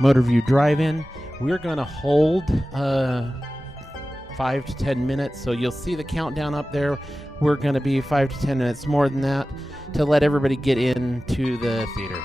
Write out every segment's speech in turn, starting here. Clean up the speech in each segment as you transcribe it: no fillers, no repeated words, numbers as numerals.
Motor View Drive-In. We're going to hold 5 to 10 minutes, so you'll see the countdown up there. We're going to be 5 to 10 minutes more than that to let everybody get into the theater.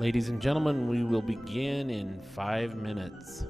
Ladies and gentlemen, we will begin in 5 minutes.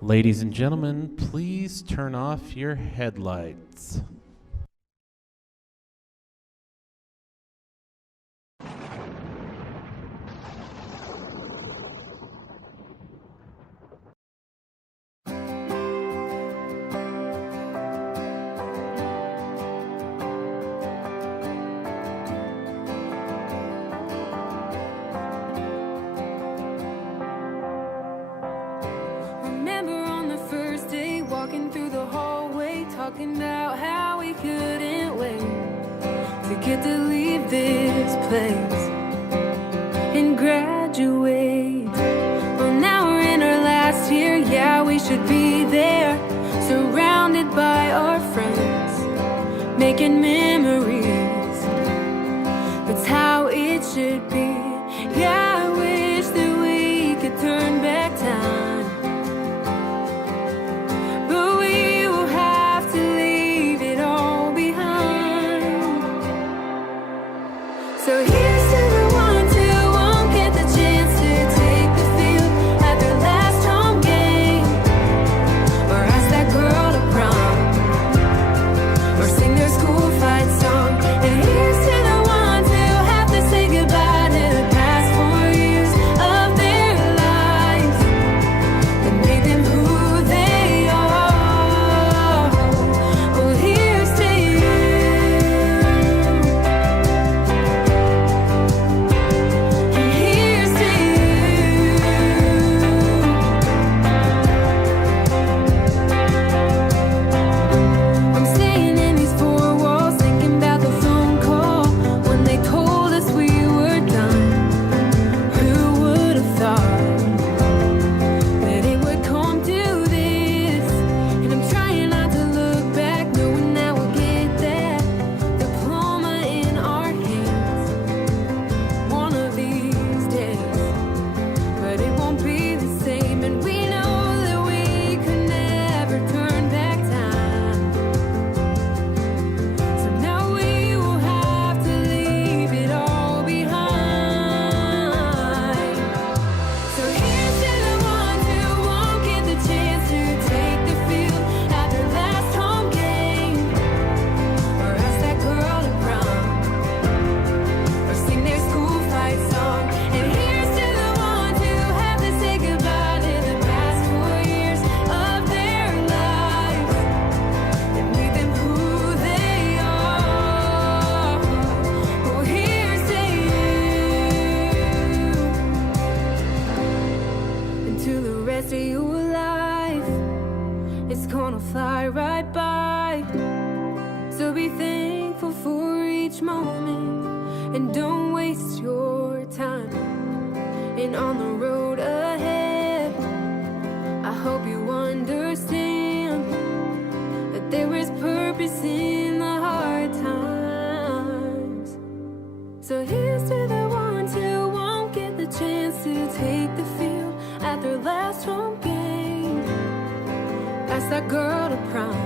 Ladies and gentlemen, please turn off your headlights. talking about how we couldn't wait to get to leave this place and graduate. Well, now we're in our last year, yeah, we should be there, surrounded by our friends, making memories. That's how it should be. Yeah, I wish that we could turn back time, but we will have to leave it all behind. So here's to the ones who won't get the chance to take the field at their last home game, or ask that girl to prom, or sing their school fight song. And here's to the ones who have to say goodbye to the past 4 years of their lives that made them who they are. Well, here's to you, and here's to you. I'm staying in these four walls, thinking about the phone call when they told us we were done. Who would have thought that it would come to this? And I'm trying not to look back, knowing that we'll get that diploma in our hands one of these days. But it won't be the same, and we know that we could never turn back time. So now we will have to leave it all behind. So here's to the ones who won't get the chance to take the field at their last home game, or ask that girl to prom, or sing their school fight song. And here's to the ones who have to say goodbye to the past 4 years of their lives that made them who they are. Well, here's to you, and to the rest of your life, it's gonna fly right by. So be thankful for each moment, and don't waste your time. And on the road ahead, I hope you understand that there is purpose in the hard times. So here's to the ones who won't get the chance to take the field at their last home game. Ask that girl to prom,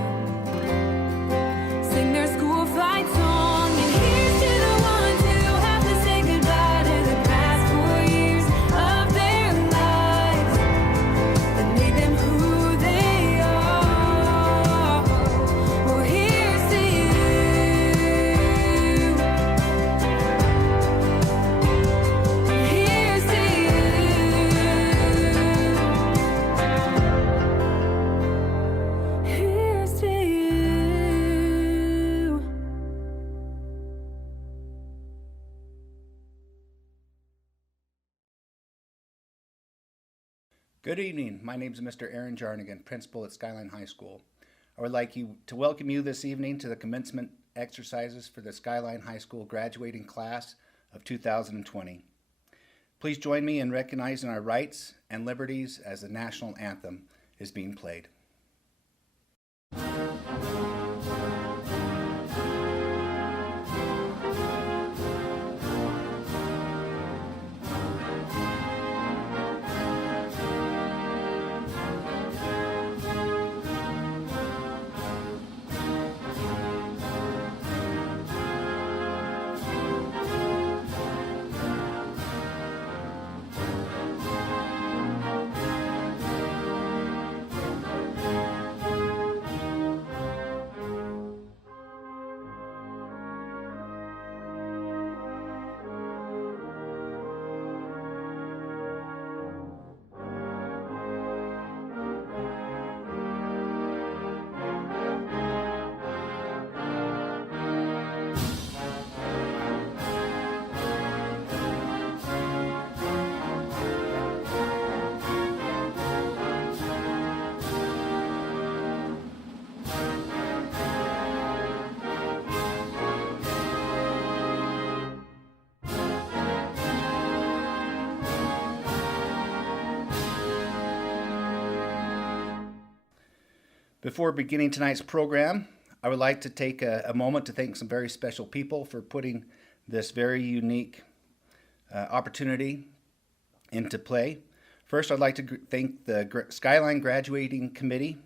sing their school fight song. And here's to the ones who have to say goodbye to the past 4 years of their lives that made them who they are. Well, here's to you, here's to you, here's to you. Good evening. My name is Mr. Aaron Jarnigan, principal at Skyline High School. I would like to welcome you this evening to the commencement exercises for the Skyline High School graduating class of 2020. Please join me in recognizing our rights and liberties as the national anthem is being played. Before beginning tonight's program, I would like to take a moment to thank some very special people for putting this very unique opportunity into play. First, I'd like to thank the Skyline Graduating Committee,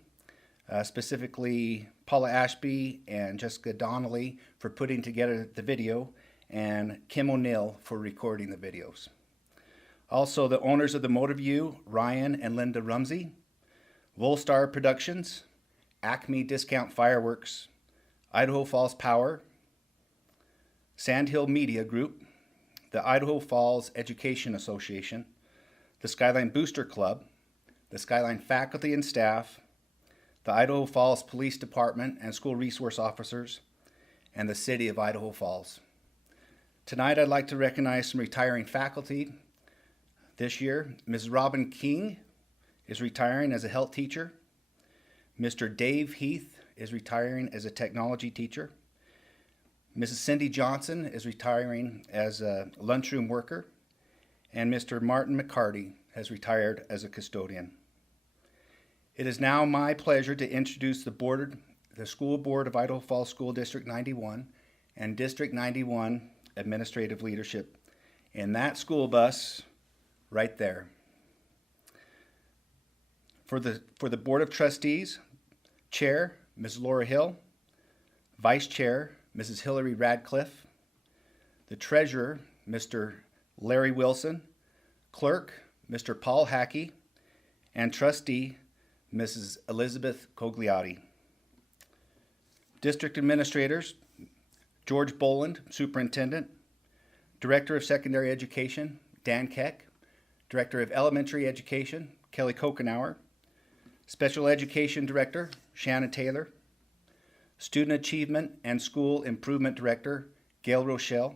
specifically Paula Ashby and Jessica Donnelly for putting together the video, and Kim O'Neill for recording the videos. Also, the owners of the Motorview, Ryan and Linda Rumsey, Volstar Productions, Acme Discount Fireworks, Idaho Falls Power, Sandhill Media Group, the Idaho Falls Education Association, the Skyline Booster Club, the Skyline faculty and staff, the Idaho Falls Police Department and school resource officers, and the City of Idaho Falls. Tonight I'd like to recognize some retiring faculty. This year, Ms. Robin King is retiring as a health teacher. Mr. Dave Heath is retiring as a technology teacher. Mrs. Cindy Johnson is retiring as a lunchroom worker. And Mr. Martin McCarty has retired as a custodian. It is now my pleasure to introduce the School Board of Idaho Falls School District 91 and District 91 administrative leadership in that school bus right there. For the Board of Trustees, Chair, Ms. Laura Hill, Vice Chair, Mrs. Hillary Radcliffe, the Treasurer, Mr. Larry Wilson, Clerk, Mr. Paul Hackey, and Trustee, Mrs. Elizabeth Cogliotti. District Administrators, George Boland, Superintendent, Director of Secondary Education, Dan Keck, Director of Elementary Education, Kelly Kokenauer, Special Education Director, Shannon Taylor, Student Achievement and School Improvement Director, Gail Rochelle,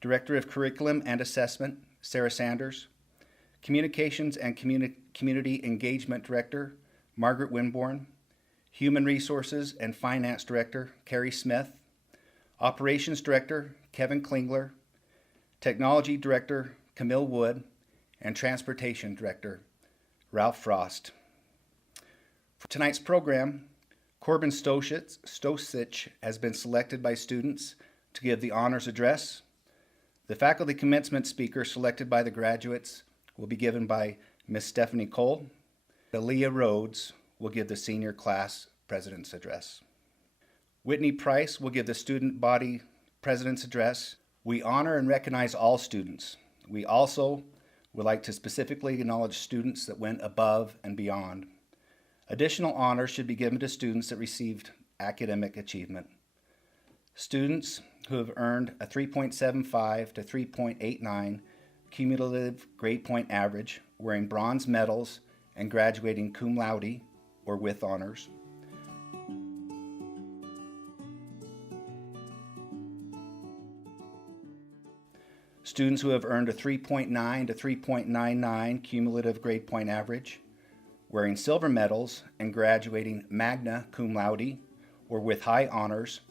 Director of Curriculum and Assessment, Sarah Sanders, Communications and Community Engagement Director, Margaret Winborn, Human Resources and Finance Director, Carrie Smith, Operations Director, Kevin Klingler, Technology Director, Camille Wood, and Transportation Director, Ralph Frost. For tonight's program, Corbin Stosich has been selected by students to give the honors address. The faculty commencement speaker selected by the graduates will be given by Ms. Stephanie Cole. Aaliyah Rhodes will give the senior class president's address. Whitney Price will give the student body president's address. We honor and recognize all students. We also would like to specifically acknowledge students that went above and beyond. Additional honors should be given to students that received academic achievement. Students who have earned a 3.75 to 3.89 cumulative grade point average, wearing bronze medals and graduating cum laude or with honors. Students who have earned a 3.9 to 3.99 cumulative grade point average, wearing silver medals and graduating magna cum laude or with high honors,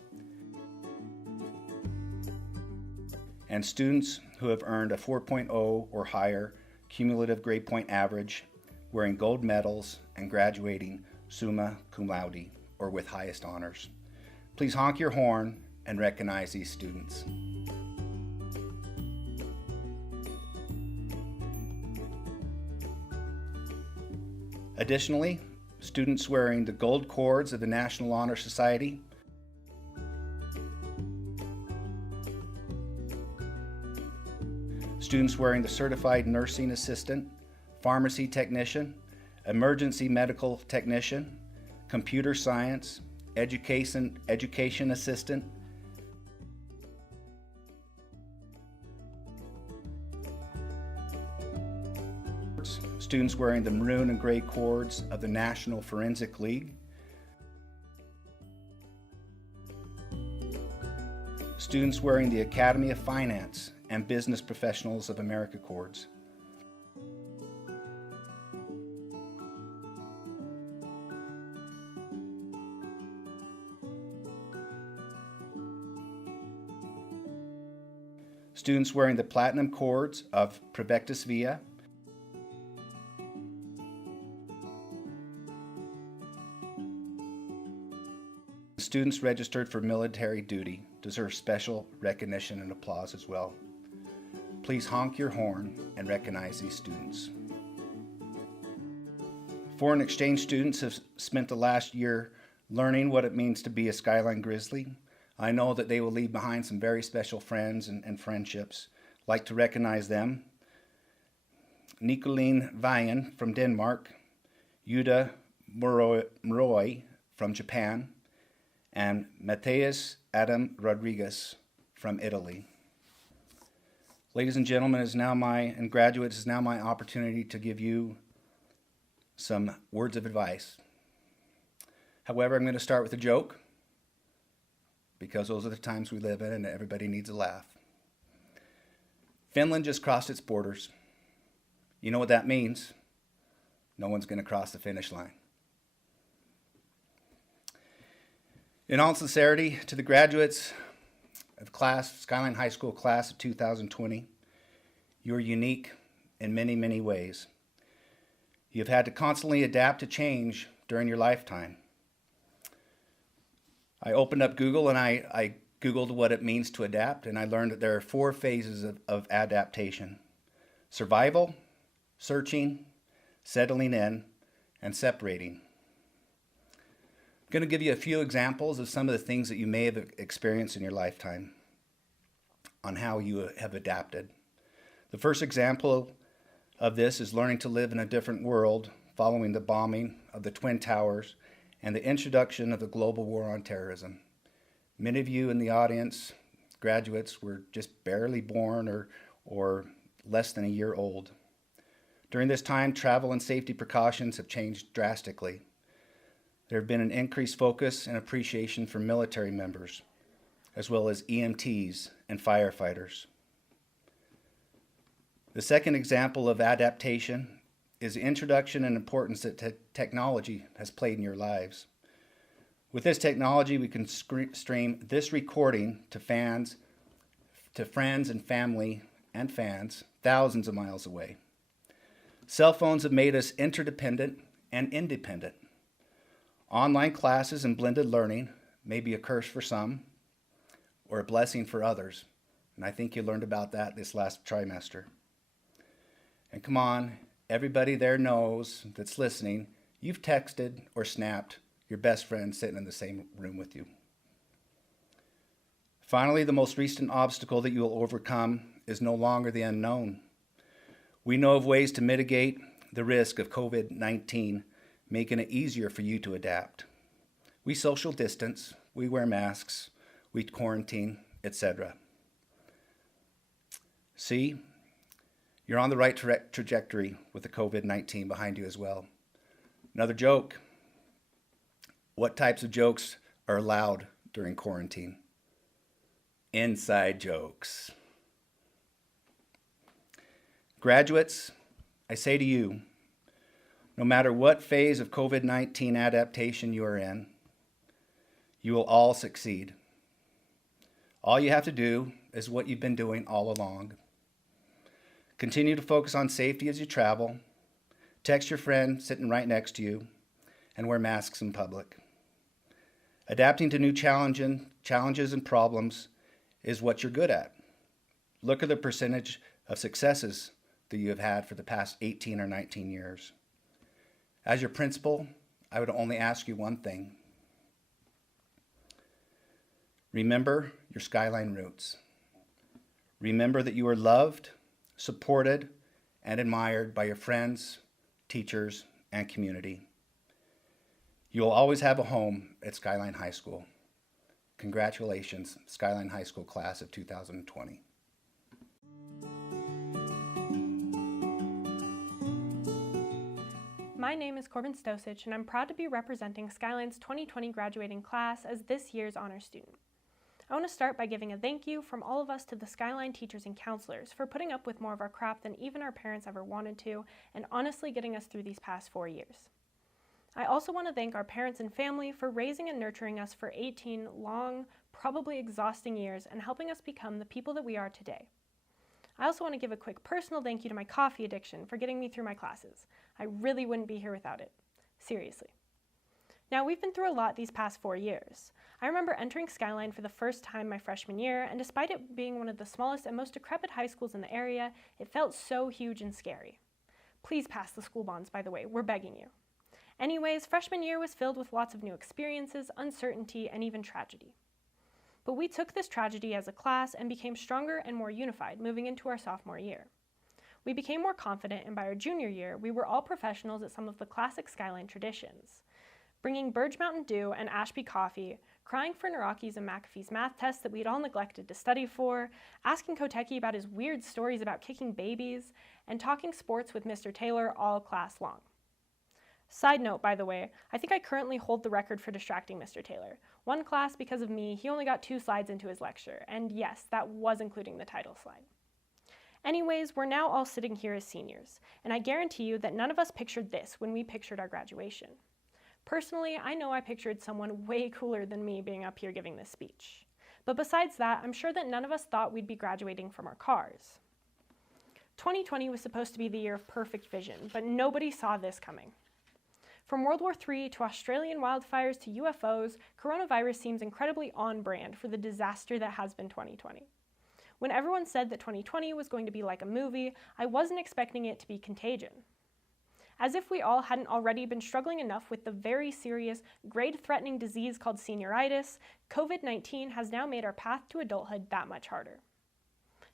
and students who have earned a 4.0 or higher cumulative grade point average, wearing gold medals and graduating summa cum laude or with highest honors. Please honk your horn and recognize these students. Additionally, students wearing the gold cords of the National Honor Society, students wearing the Certified Nursing Assistant, Pharmacy Technician, Emergency Medical Technician, Computer Science, Education Assistant, students wearing the maroon and gray cords of the National Forensic League, students wearing the Academy of Finance and Business Professionals of America cords, students wearing the platinum cords of Prevectus Via, students registered for military duty deserve special recognition and applause as well. Please honk your horn and recognize these students. Foreign exchange students have spent the last year learning what it means to be a Skyline Grizzly. I know that they will leave behind some very special friends and friendships. I'd like to recognize them. Nicoline Vayen from Denmark, Yuda Muroi from Japan, and Mateus Adam Rodriguez from Italy. Ladies and gentlemen, and graduates, it is now my opportunity to give you some words of advice. However, I'm going to start with a joke, because those are the times we live in and everybody needs a laugh. Finland just crossed its borders. You know what that means? No one's going to cross the finish line. In all sincerity, to the graduates of Skyline High School class of 2020, you are unique in many, many ways. You've had to constantly adapt to change during your lifetime. I opened up Google and I Googled what it means to adapt, and I learned that there are 4 phases of adaptation: survival, searching, settling in, and separating. I'm going to give you a few examples of some of the things that you may have experienced in your lifetime on how you have adapted. The first example of this is learning to live in a different world following the bombing of the Twin Towers and the introduction of the global war on terrorism. Many of you in the audience, graduates, were just barely born or less than a year old. During this time, travel and safety precautions have changed drastically. There have been an increased focus and appreciation for military members, as well as EMTs and firefighters. The second example of adaptation is the introduction and importance that technology has played in your lives. With this technology, we can stream this recording to friends and family and fans thousands of miles away. Cell phones have made us interdependent and independent. Online classes and blended learning may be a curse for some or a blessing for others, and I think you learned about that this last trimester. And come on, everybody there knows that's listening, you've texted or snapped your best friend sitting in the same room with you. Finally, the most recent obstacle that you will overcome is no longer the unknown. We know of ways to mitigate the risk of COVID-19, making it easier for you to adapt. We social distance, we wear masks, we quarantine, etc. See, you're on the right trajectory with the COVID-19 behind you as well. Another joke. What types of jokes are allowed during quarantine? Inside jokes. Graduates, I say to you, no matter what phase of COVID-19 adaptation you are in, you will all succeed. All you have to do is what you've been doing all along. Continue to focus on safety as you travel, text your friend sitting right next to you, and wear masks in public. Adapting to new challenges and problems is what you're good at. Look at the percentage of successes that you have had for the past 18 or 19 years. As your principal, I would only ask you one thing. Remember your Skyline roots. Remember that you are loved, supported, and admired by your friends, teachers, and community. You will always have a home at Skyline High School. Congratulations, Skyline High School class of 2020. My name is Corbin Stosich, and I'm proud to be representing Skyline's 2020 graduating class as this year's honor student. I want to start by giving a thank you from all of us to the Skyline teachers and counselors for putting up with more of our crap than even our parents ever wanted to, and honestly getting us through these past 4 years. I also want to thank our parents and family for raising and nurturing us for 18 long, probably exhausting years and helping us become the people that we are today. I also want to give a quick personal thank you to my coffee addiction for getting me through my classes. I really wouldn't be here without it. Seriously. Now, we've been through a lot these past 4 years. I remember entering Skyline for the first time my freshman year, and despite it being one of the smallest and most decrepit high schools in the area, it felt so huge and scary. Please pass the school bonds, by the way, we're begging you. Anyways, freshman year was filled with lots of new experiences, uncertainty, and even tragedy. But we took this tragedy as a class and became stronger and more unified moving into our sophomore year. We became more confident, and by our junior year, we were all professionals at some of the classic Skyline traditions. Bringing Burge Mountain Dew and Ashby coffee, crying for Naraki's and McAfee's math tests that we'd all neglected to study for, asking Koteki about his weird stories about kicking babies, and talking sports with Mr. Taylor all class long. Side note, by the way, I think I currently hold the record for distracting Mr. Taylor. One class, because of me, he only got 2 slides into his lecture, and yes, that was including the title slide. Anyways, we're now all sitting here as seniors, and I guarantee you that none of us pictured this when we pictured our graduation. Personally, I know I pictured someone way cooler than me being up here giving this speech. But besides that, I'm sure that none of us thought we'd be graduating from our cars. 2020 was supposed to be the year of perfect vision, but nobody saw this coming. From World War III to Australian wildfires to UFOs, coronavirus seems incredibly on brand for the disaster that has been 2020. When everyone said that 2020 was going to be like a movie, I wasn't expecting it to be Contagion. As if we all hadn't already been struggling enough with the very serious, grade-threatening disease called senioritis, COVID-19 has now made our path to adulthood that much harder.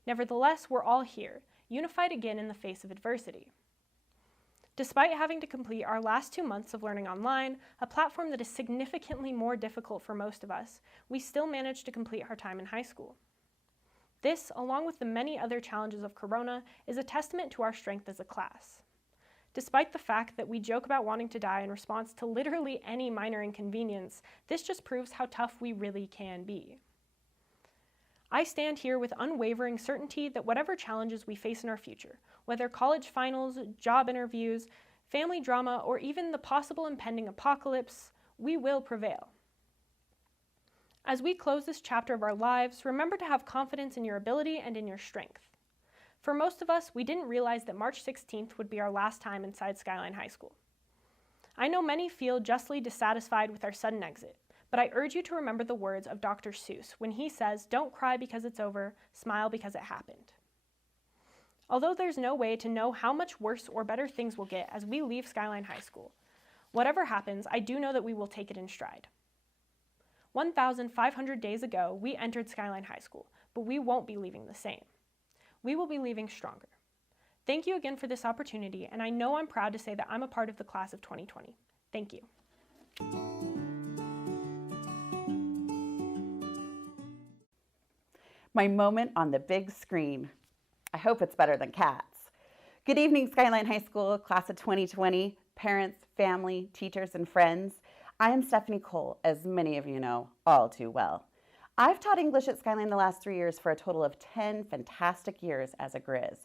Nevertheless, we're all here, unified again in the face of adversity. Despite having to complete our last 2 months of learning online, a platform that is significantly more difficult for most of us, we still managed to complete our time in high school. This, along with the many other challenges of Corona, is a testament to our strength as a class. Despite the fact that we joke about wanting to die in response to literally any minor inconvenience, this just proves how tough we really can be. I stand here with unwavering certainty that whatever challenges we face in our future, whether college finals, job interviews, family drama, or even the possible impending apocalypse, we will prevail. As we close this chapter of our lives, remember to have confidence in your ability and in your strength. For most of us, we didn't realize that March 16th would be our last time inside Skyline High School. I know many feel justly dissatisfied with our sudden exit, but I urge you to remember the words of Dr. Seuss when he says, "Don't cry because it's over, smile because it happened." Although there's no way to know how much worse or better things will get as we leave Skyline High School, whatever happens, I do know that we will take it in stride. 1,500 days ago, we entered Skyline High School, but we won't be leaving the same. We will be leaving stronger. Thank you again for this opportunity, and I know I'm proud to say that I'm a part of the class of 2020. Thank you. My moment on the big screen. I hope it's better than Cats. Good evening, Skyline High School, class of 2020, parents, family, teachers, and friends. I am Stephanie Cole, as many of you know all too well. I've taught English at Skyline the last 3 years for a total of 10 fantastic years as a Grizz.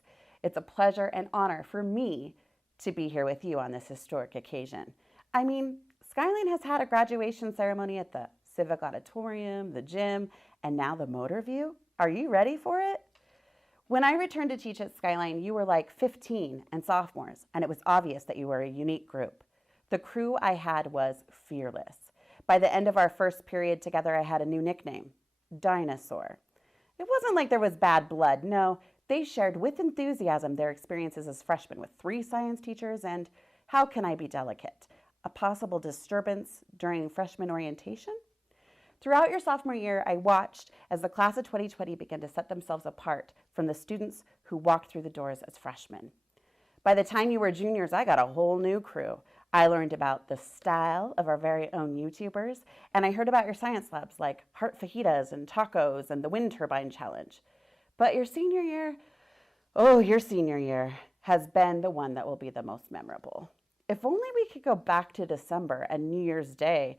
It's a pleasure and honor for me to be here with you on this historic occasion. I mean, Skyline has had a graduation ceremony at the Civic Auditorium, the gym, and now the Motor View. Are you ready for it? When I returned to teach at Skyline, you were like 15 and sophomores, and it was obvious that you were a unique group. The crew I had was fearless. By the end of our first period together, I had a new nickname, Dinosaur. It wasn't like there was bad blood. No, they shared with enthusiasm their experiences as freshmen with 3 science teachers and, how can I be delicate, a possible disturbance during freshman orientation? Throughout your sophomore year, I watched as the class of 2020 began to set themselves apart from the students who walked through the doors as freshmen. By the time you were juniors, I got a whole new crew. I learned about the style of our very own YouTubers, and I heard about your science labs like heart fajitas and tacos and the wind turbine challenge. But your senior year has been the one that will be the most memorable. If only we could go back to December and New Year's Day,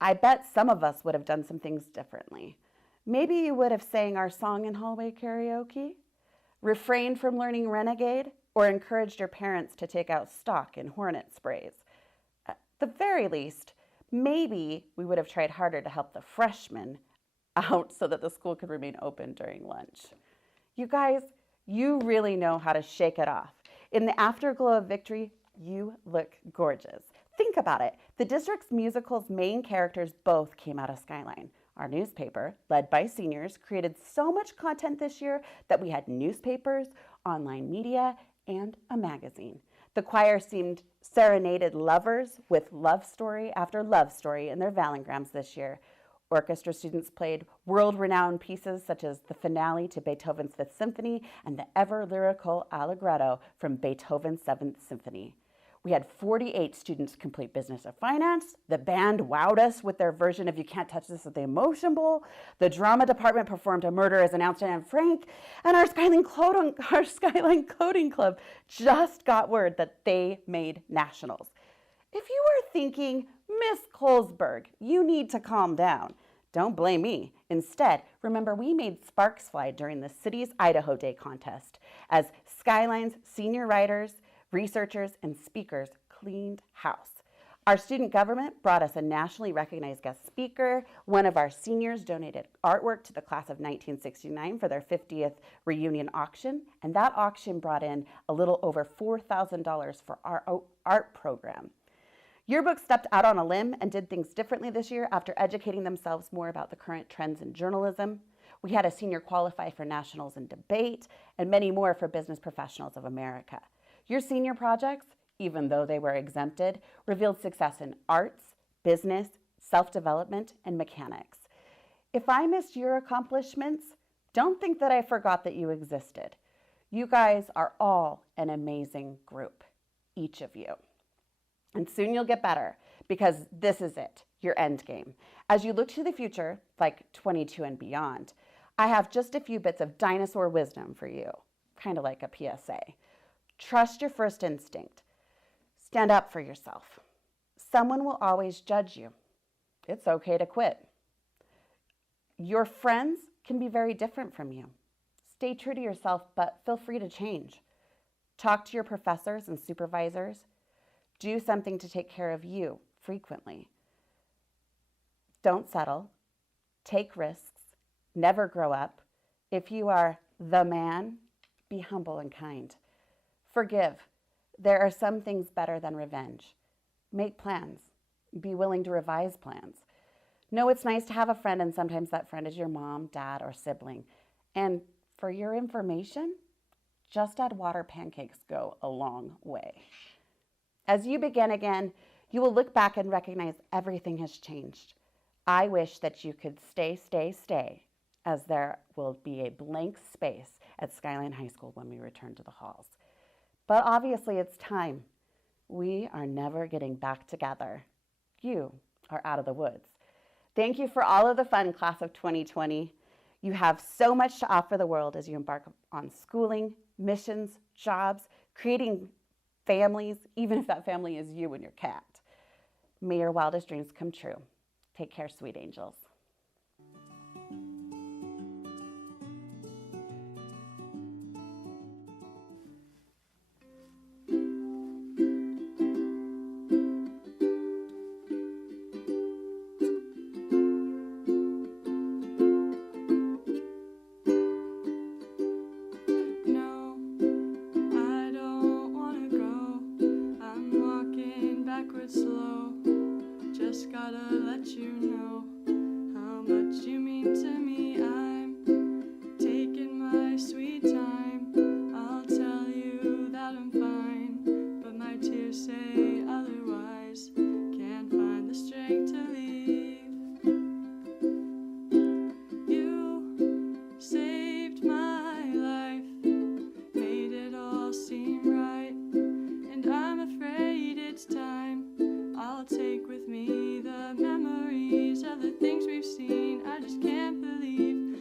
I bet some of us would have done some things differently. Maybe you would have sang our song in hallway karaoke, refrained from learning Renegade, or encouraged your parents to take out stock in Hornet sprays. At the very least, maybe we would have tried harder to help the freshmen out so that the school could remain open during lunch. You guys, you really know how to shake it off. In the afterglow of victory, you look gorgeous. Think about it. The district's musical's main characters both came out of Skyline. Our newspaper, led by seniors, created so much content this year that we had newspapers, online media, and a magazine. The choir serenaded lovers with love story after love story in their Valengrams this year. Orchestra students played world-renowned pieces such as the finale to Beethoven's Fifth Symphony and the ever-lyrical Allegretto from Beethoven's Seventh Symphony. We had 48 students complete Business of Finance. The band wowed us with their version of You Can't Touch This at the Emotion Bowl. The drama department performed A Murder as Announced to Anne Frank. And our Skyline Coding Club just got word that they made nationals. If you are thinking, Miss Colesberg, you need to calm down, don't blame me. Instead, remember we made sparks fly during the city's Idaho Day contest as Skyline's senior writers, researchers, and speakers cleaned house. Our student government brought us a nationally recognized guest speaker. One of our seniors donated artwork to the class of 1969 for their 50th reunion auction, and that auction brought in a little over $4,000 for our art program. Yearbook stepped out on a limb and did things differently this year after educating themselves more about the current trends in journalism. We had a senior qualify for nationals in debate, and many more for Business Professionals of America. Your senior projects, even though they were exempted, revealed success in arts, business, self-development, and mechanics. If I missed your accomplishments, don't think that I forgot that you existed. You guys are all an amazing group, each of you. And soon you'll get better, because this is it, your end game. As you look to the future, like 22 and beyond, I have just a few bits of dinosaur wisdom for you, kind of like a PSA. Trust your first instinct. Stand up for yourself. Someone will always judge you. It's okay to quit. Your friends can be very different from you. Stay true to yourself, but feel free to change. Talk to your professors and supervisors. Do something to take care of you frequently. Don't settle. Take risks. Never grow up. If you are the man, be humble and kind. Forgive. There are some things better than revenge. Make plans. Be willing to revise plans. Know it's nice to have a friend, and sometimes that friend is your mom, dad, or sibling. And for your information, just add water pancakes go a long way. As you begin again, you will look back and recognize everything has changed. I wish that you could stay, as there will be a blank space at Skyline High School when we return to the halls. But obviously it's time. We are never getting back together. You are out of the woods. Thank you for all of the fun, class of 2020. You have so much to offer the world as you embark on schooling, missions, jobs, creating families, even if that family is you and your cat. May your wildest dreams come true. Take care, sweet angels. Slow, just gotta let you know how much you mean to me. I'm taking my sweet time. I'll tell you that I'm fine, but my tears say otherwise. Can't find the strength to leave. You saved my life, made it all seem right, and I'm afraid it's time. I'll take with me the memories of the things we've seen. I just can't believe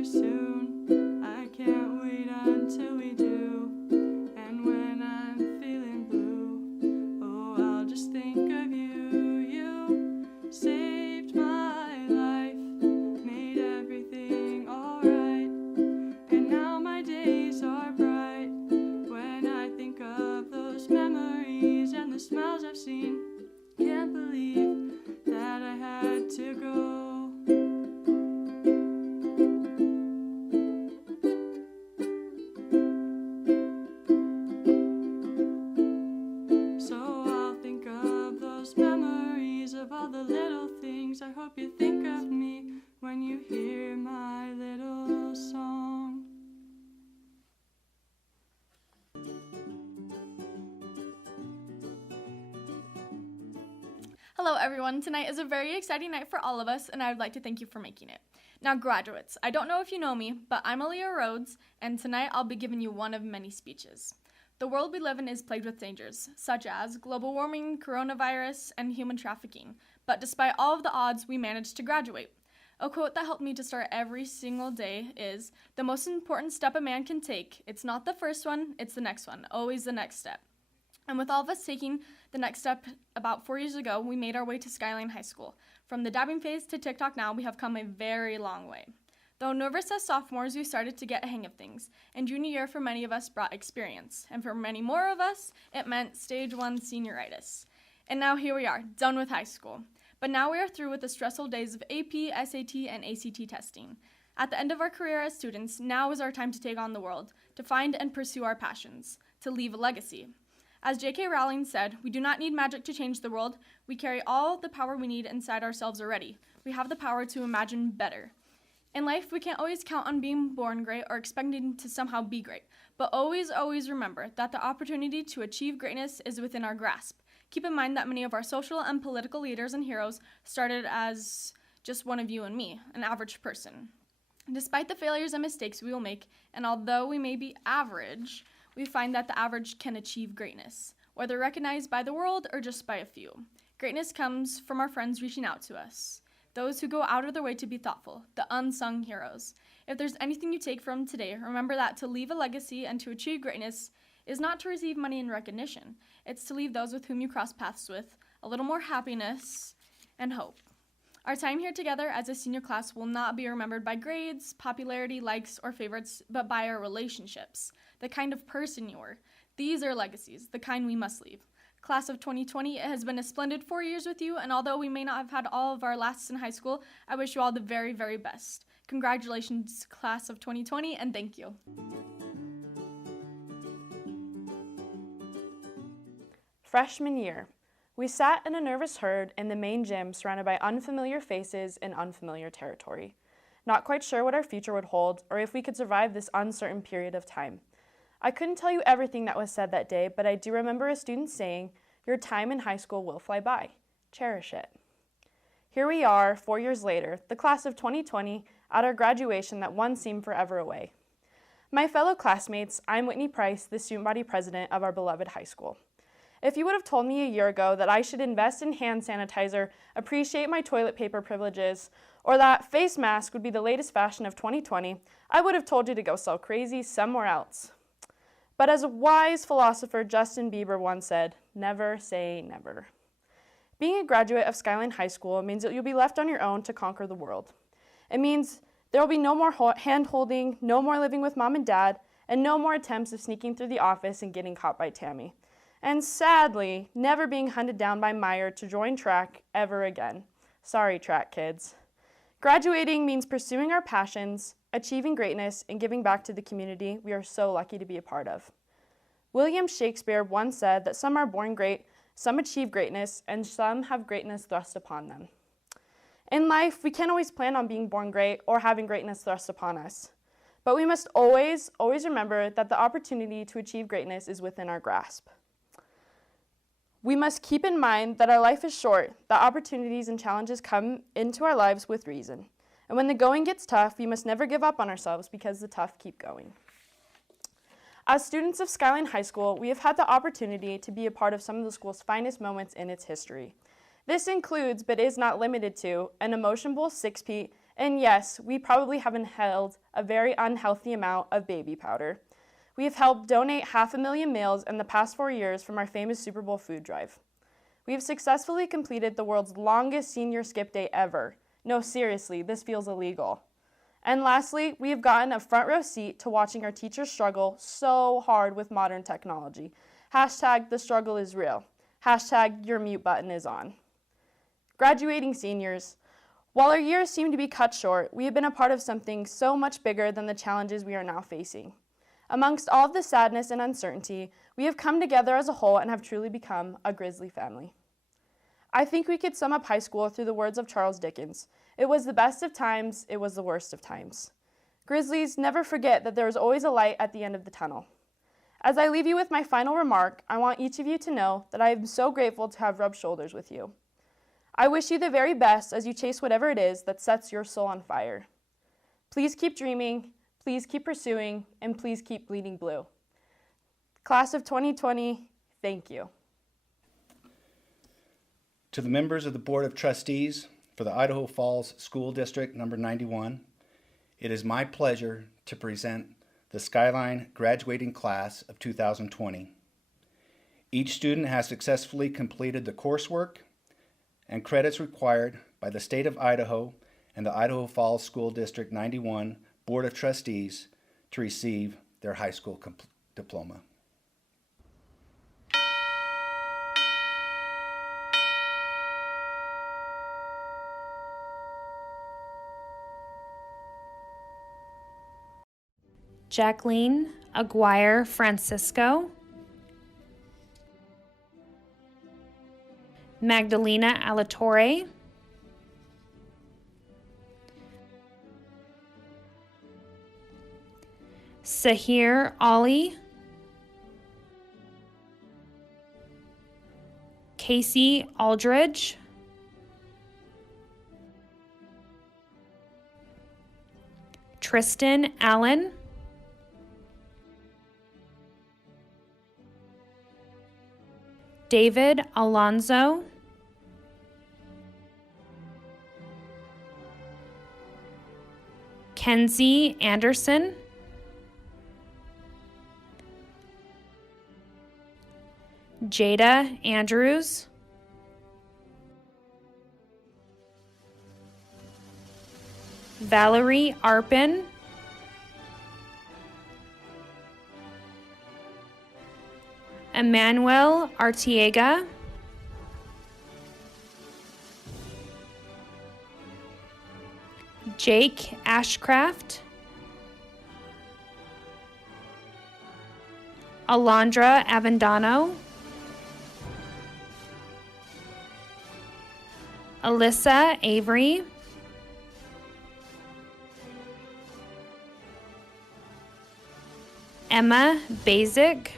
together soon. I can't wait until we do. And when I'm feeling blue, oh, I'll just think of you. You saved my life, made everything alright. And now my days are bright when I think of those memories and the smiles I've seen. Can't believe that I had to go. So I'll think of those memories of all the little things. I hope you think of me when you hear my little song. Hello everyone, tonight is a very exciting night for all of us and I would like to thank you for making it. Now graduates, I don't know if you know me, but I'm Aaliyah Rhodes and tonight I'll be giving you one of many speeches. The world we live in is plagued with dangers, such as global warming, coronavirus, and human trafficking. But despite all of the odds, we managed to graduate. A quote that helped me to start every single day is, "The most important step a man can take, it's not the first one, it's the next one, always the next step." And with all of us taking the next step about 4 years ago, we made our way to Skyline High School. From the dabbing phase to TikTok now, we have come a very long way. Though nervous as sophomores, we started to get a hang of things, and junior year for many of us brought experience, and for many more of us, it meant stage 1 senioritis. And now here we are, done with high school. But now we are through with the stressful days of AP, SAT, and ACT testing. At the end of our career as students, now is our time to take on the world, to find and pursue our passions, to leave a legacy. As J.K. Rowling said, we do not need magic to change the world. We carry all the power we need inside ourselves already. We have the power to imagine better. In life, we can't always count on being born great or expecting to somehow be great, but always, always remember that the opportunity to achieve greatness is within our grasp. Keep in mind that many of our social and political leaders and heroes started as just one of you and me, an average person. Despite the failures and mistakes we will make, and although we may be average, we find that the average can achieve greatness, whether recognized by the world or just by a few. Greatness comes from our friends reaching out to us, those who go out of their way to be thoughtful, the unsung heroes. If there's anything you take from today, remember that to leave a legacy and to achieve greatness is not to receive money and recognition. It's to leave those with whom you cross paths with a little more happiness and hope. Our time here together as a senior class will not be remembered by grades, popularity, likes, or favorites, but by our relationships, the kind of person you were. These are legacies, the kind we must leave. Class of 2020, it has been a splendid 4 years with you, and although we may not have had all of our lasts in high school, I wish you all the very, very best. Congratulations, class of 2020, and thank you. Freshman year. We sat in a nervous herd in the main gym surrounded by unfamiliar faces in unfamiliar territory. Not quite sure what our future would hold or if we could survive this uncertain period of time. I couldn't tell you everything that was said that day, but I do remember a student saying, "Your time in high school will fly by. Cherish it." Here we are, 4 years later, the class of 2020, at our graduation that once seemed forever away. My fellow classmates, I'm Whitney Price, the student body president of our beloved high school. If you would have told me a year ago that I should invest in hand sanitizer, appreciate my toilet paper privileges, or that face mask would be the latest fashion of 2020, I would have told you to go sell crazy somewhere else. But as a wise philosopher Justin Bieber once said, never say never. Being a graduate of Skyline High School means that you'll be left on your own to conquer the world. It means there will be no more hand-holding, no more living with mom and dad, and no more attempts of sneaking through the office and getting caught by Tammy. And sadly, never being hunted down by Meyer to join track ever again. Sorry, track kids. Graduating means pursuing our passions, achieving greatness, and giving back to the community we are so lucky to be a part of. William Shakespeare once said that some are born great, some achieve greatness, and some have greatness thrust upon them. In life, we can't always plan on being born great or having greatness thrust upon us. But we must always remember that the opportunity to achieve greatness is within our grasp. We must keep in mind that our life is short, that opportunities and challenges come into our lives with reason. And when the going gets tough, we must never give up on ourselves because the tough keep going. As students of Skyline High School, we have had the opportunity to be a part of some of the school's finest moments in its history. This includes, but is not limited to, an Emotion Bowl 6-peat And yes, we probably have inhaled a very unhealthy amount of baby powder. We have helped donate 500,000 meals in the past 4 years from our famous Super Bowl food drive. We have successfully completed the world's longest senior skip day ever. No, seriously, this feels illegal. And lastly, we have gotten a front row seat to watching our teachers struggle so hard with modern technology. Hashtag the struggle is real. Hashtag your mute button is on. Graduating seniors, while our years seem to be cut short, we have been a part of something so much bigger than the challenges we are now facing. Amongst all of the sadness and uncertainty, we have come together as a whole and have truly become a Grizzly family. I think we could sum up high school through the words of Charles Dickens. It was the best of times, it was the worst of times. Grizzlies, never forget that there is always a light at the end of the tunnel. As I leave you with my final remark, I want each of you to know that I am so grateful to have rubbed shoulders with you. I wish you the very best as you chase whatever it is that sets your soul on fire. Please keep dreaming, please keep pursuing, and please keep bleeding blue. Class of 2020, thank you. To the members of the Board of Trustees for the Idaho Falls School District number 91, it is my pleasure to present the Skyline graduating class of 2020. Each student has successfully completed the coursework and credits required by the state of Idaho and the Idaho Falls School District 91 Board of Trustees to receive their high school diploma. Jacqueline Aguirre Francisco, Magdalena Alatorre, Sahir Ali, Casey Aldridge, Tristan Allen, David Alonzo, Kenzie Anderson, Jada Andrews, Valerie Arpin, Emmanuel Artiega, Jake Ashcraft, Alondra Avendano, Alyssa Avery, Emma Basic,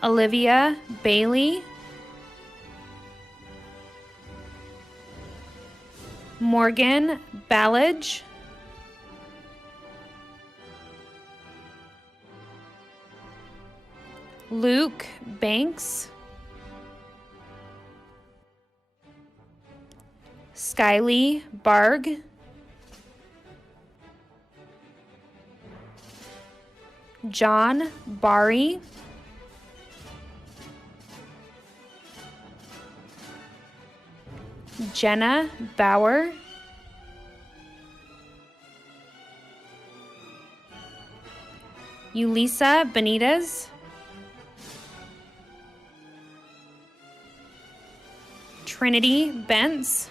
Olivia Bailey, Morgan Ballage, Luke Banks, Skyly Barg, John Bari, Jenna Bauer, Ulisa Benitez, Trinity Bentz,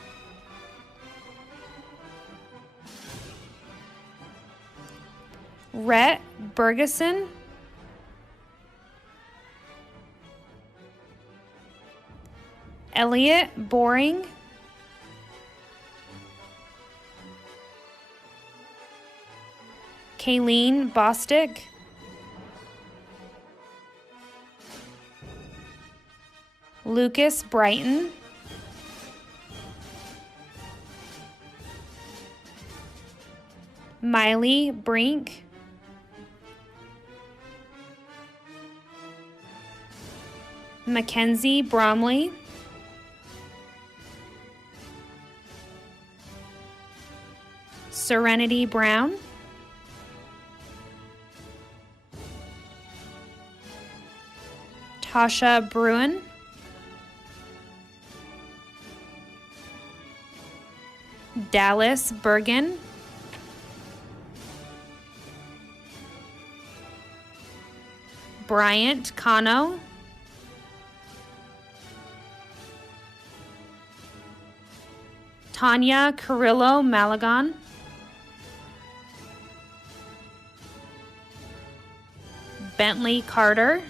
Rhett Bergeson, Elliot Boring, Kayleen Bostick, Lucas Brighton, Miley Brink, Mackenzie Bromley, Serenity Brown, Tasha Bruin, Dallas Bergen, Bryant Cano, Tanya Carrillo Malagon, Bentley Carter,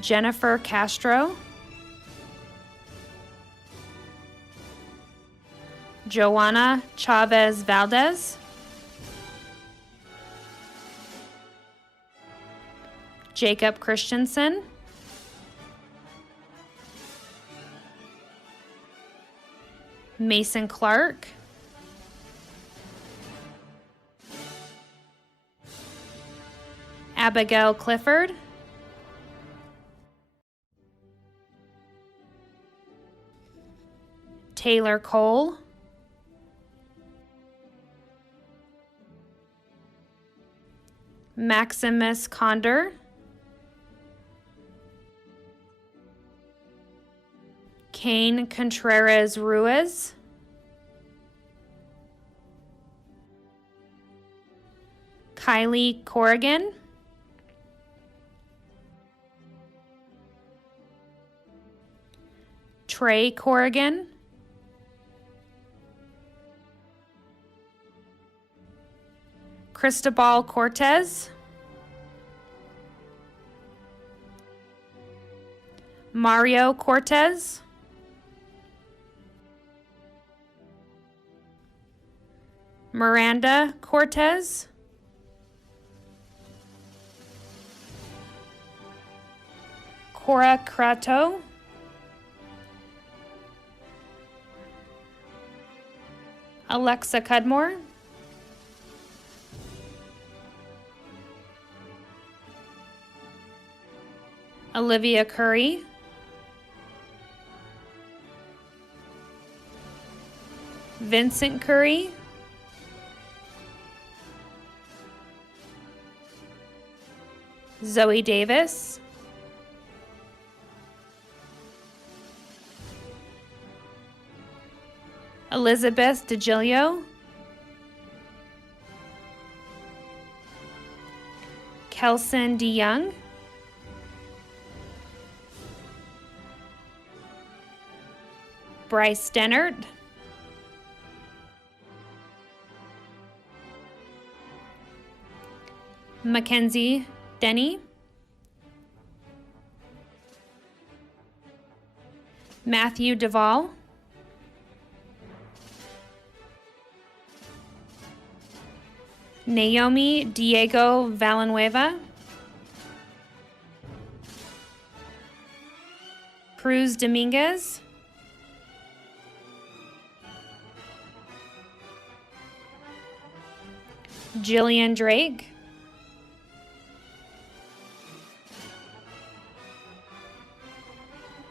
Jennifer Castro, Joanna Chavez Valdez, Jacob Christensen, Mason Clark, Abigail Clifford, Taylor Cole, Maximus Condor, Kane Contreras Ruiz, Kylie Corrigan, Trey Corrigan, Cristobal Cortez, Mario Cortez, Miranda Cortez, Cora Crato, Alexa Cudmore, Olivia Curry, Vincent Curry, Zoe Davis, Elizabeth DeGilio, Kelson DeYoung, Bryce Dennert, Mackenzie Denny, Matthew Duvall, Naomi Diego Villanueva, Cruz Dominguez, Jillian Drake,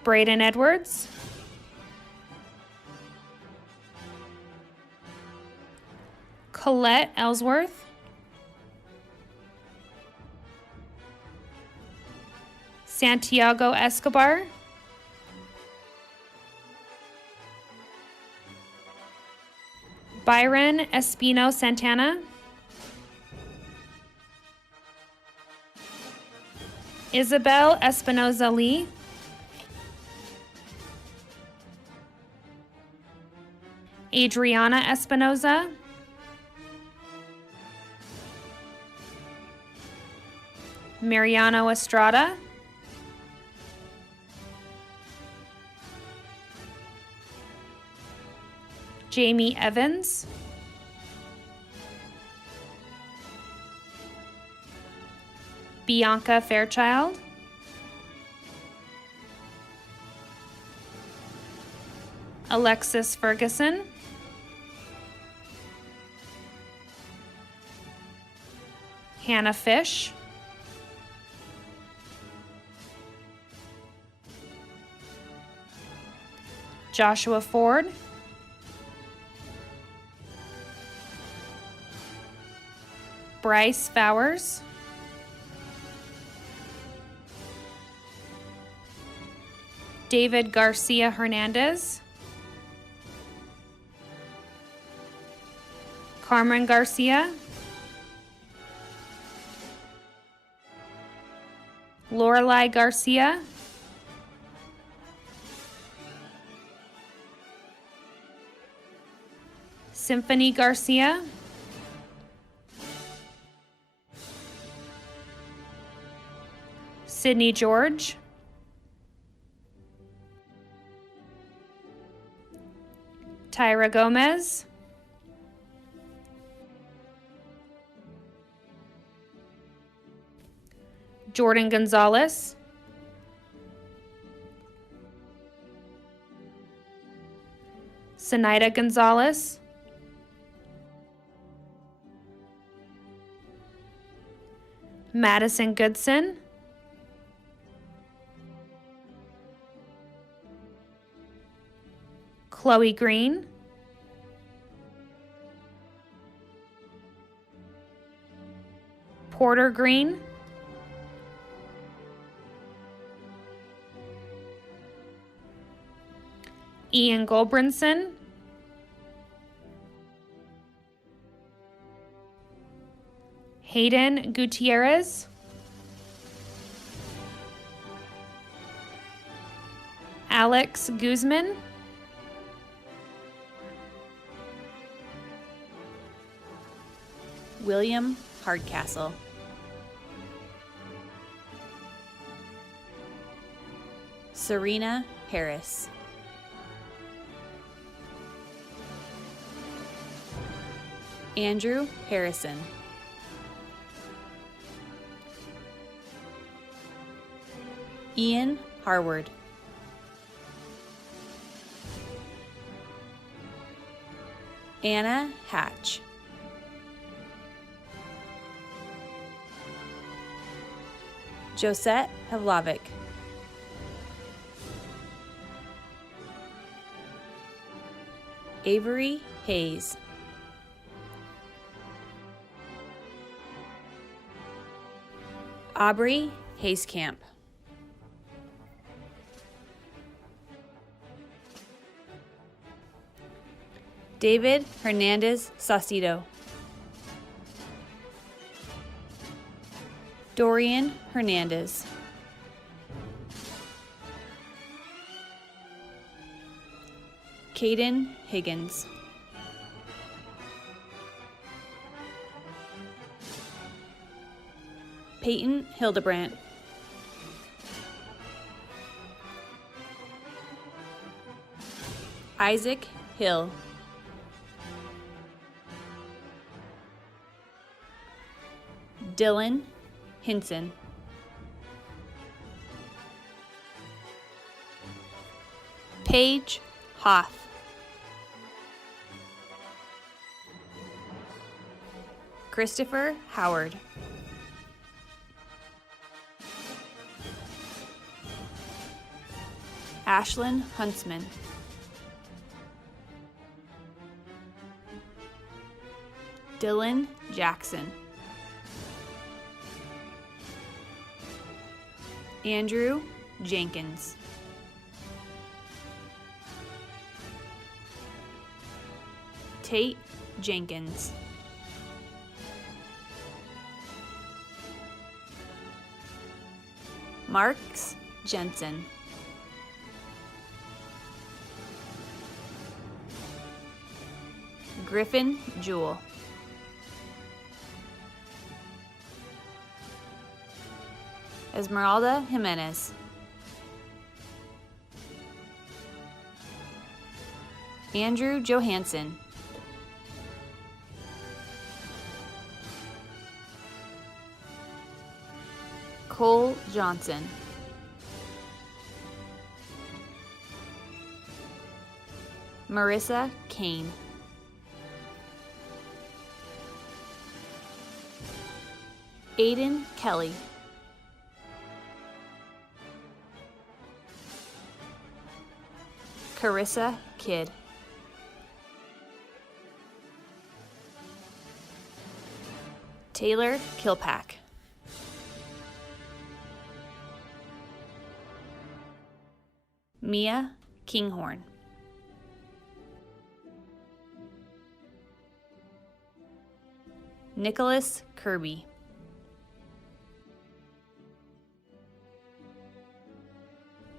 Braden Edwards, Colette Ellsworth, Santiago Escobar, Byron Espino Santana, Isabel Espinoza Lee, Adriana Espinoza, Mariano Estrada, Jamie Evans, Bianca Fairchild, Alexis Ferguson, Hannah Fish, Joshua Ford, Bryce Fowers, David Garcia Hernandez, Carmen Garcia, Lorelai Garcia, Symphony Garcia, Sydney George, Tyra Gomez, Jordan Gonzalez, Sinaida Gonzalez, Madison Goodson, Chloe Green, Porter Green, Ian Goldbrinson, Hayden Gutierrez, Alex Guzman, William Hardcastle, Serena Harris, Andrew Harrison, Ian Harward, Anna Hatch, Josette Havlovic, Avery Hayes, Aubrey Hayscamp, David Hernandez Saucedo, Dorian Hernandez, Caden Higgins, Peyton Hildebrandt, Isaac Hill, Dylan Hinson, Paige Hoff, Christopher Howard, Ashlyn Huntsman, Dylan Jackson, Andrew Jenkins, Tate Jenkins, Marks Jensen, Griffin Jewell, Esmeralda Jimenez, Andrew Johansson, Cole Johnson, Marissa Kane, Aiden Kelly, Carissa Kidd. Taylor Kilpack. Mia Kinghorn. Nicholas Kirby.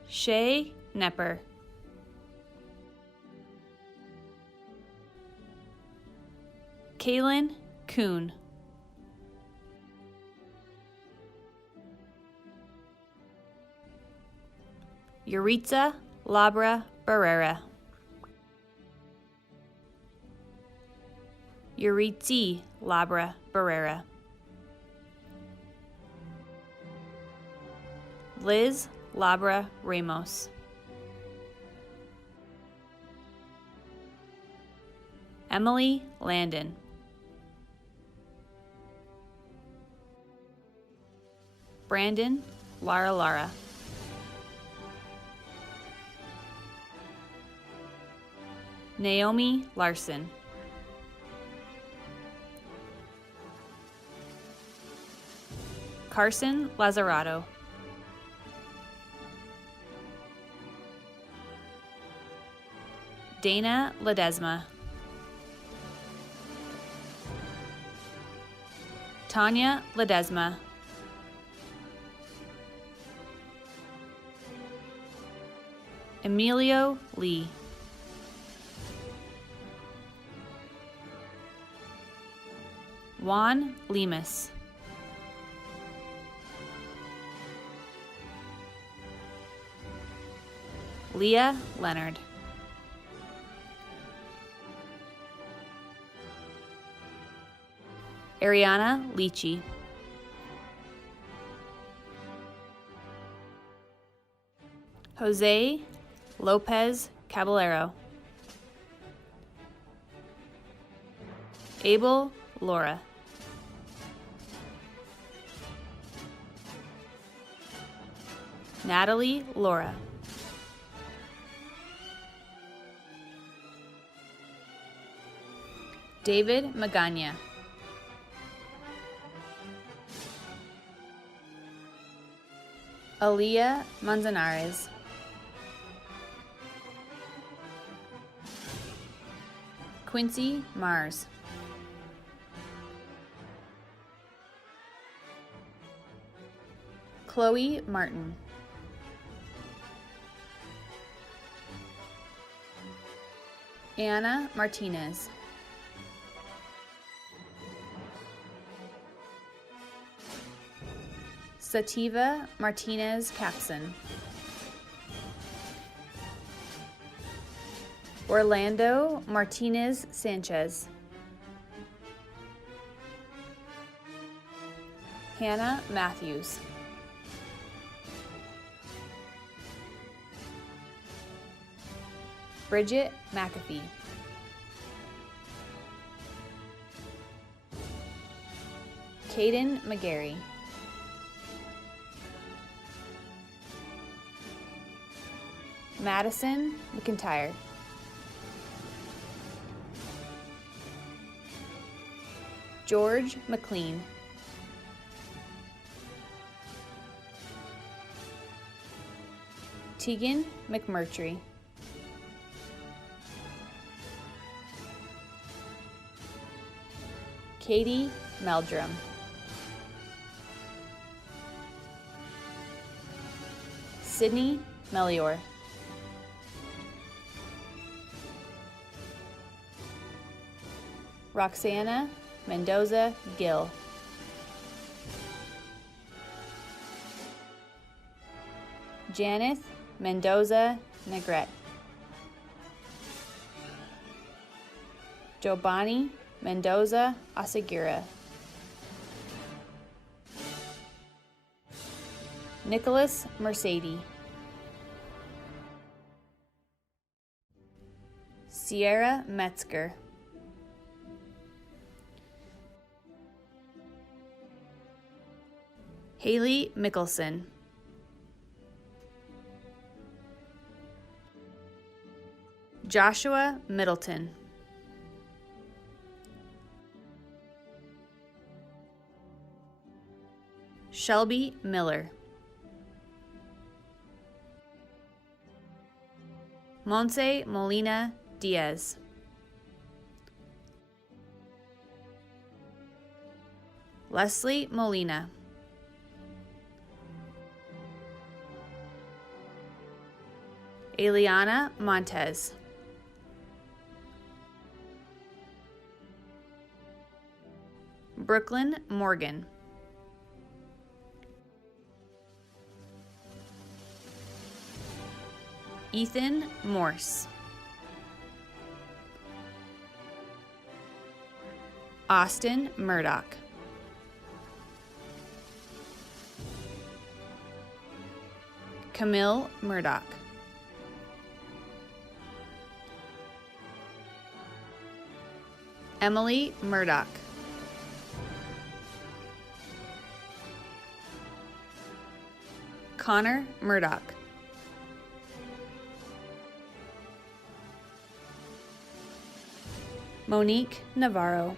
Shay Nepper. Kaylin Kuhn. Yuritsa Labra Barrera. Yuritsi Labra Barrera. Liz Labra Ramos. Emily Landon. Brandon Lara. Naomi Larson. Carson Lazzarato. Dana Ledesma. Tanya Ledesma. Emilio Lee. Juan Lemus. Leah Leonard. Ariana Leachy. Jose Lopez Caballero. Abel Laura. Natalie Laura. David Magana. Aaliyah Manzanares. Quincy Mars. Chloe Martin. Anna Martinez. Sativa Martinez Capson. Orlando Martinez Sanchez. Hannah Matthews. Bridget McAfee. Caden McGarry. Madison McIntyre. George McLean. Tegan McMurtry. Katie Meldrum. Sydney Melior. Roxana Mendoza Gill. Janeth Mendoza Negrete. Giovanni Mendoza Asagura. Nicholas Mercedes. Sierra Metzger. Haley Mickelson. Joshua Middleton. Shelby Miller. Monse Molina Diaz. Leslie Molina. Eliana Montez. Brooklyn Morgan. Ethan Morse. Austin Murdoch. Camille Murdoch. Emily Murdoch. Connor Murdoch. Monique Navarro.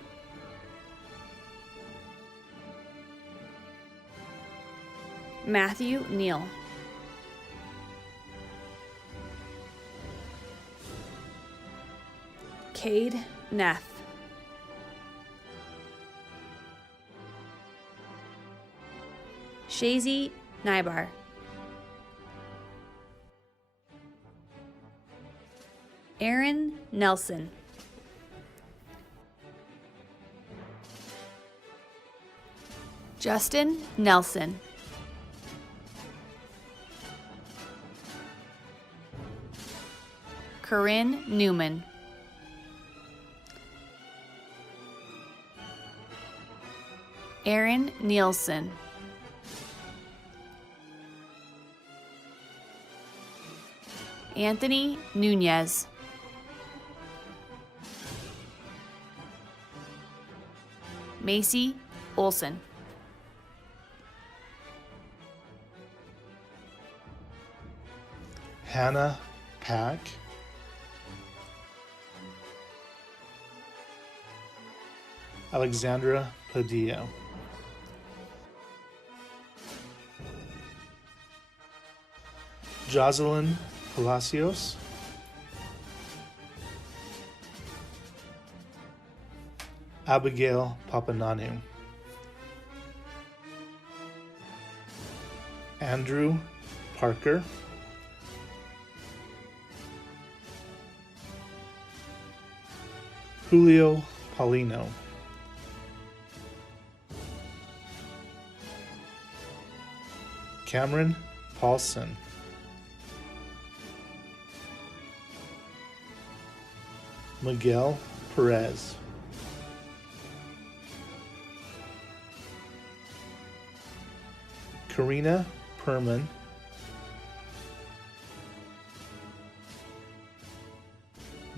Matthew Neal. Cade Neff. Shazy Nybar. Aaron Nelson. Justin Nelson. Corinne Newman. Aaron Nielsen. Anthony Nunez. Macy Olson. Hannah Pack. Alexandra Padilla. Jocelyn Palacios. Abigail Papananu. Andrew Parker. Julio Paulino. Cameron Paulson. Miguel Perez. Karina Perman.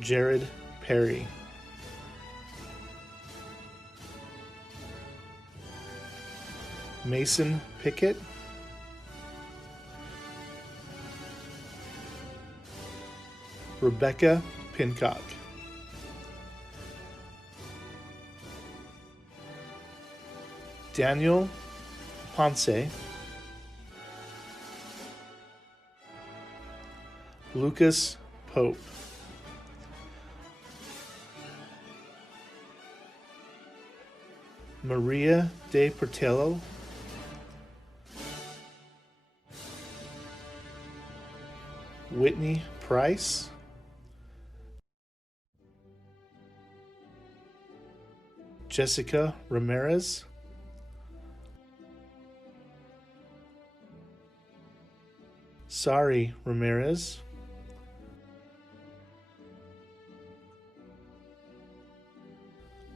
Jared Perry. Mason Pickett. Rebecca Pincock. Daniel Ponce. Lucas Pope. Maria De Portello. Whitney Price. Jessica Ramirez. Sari Ramirez.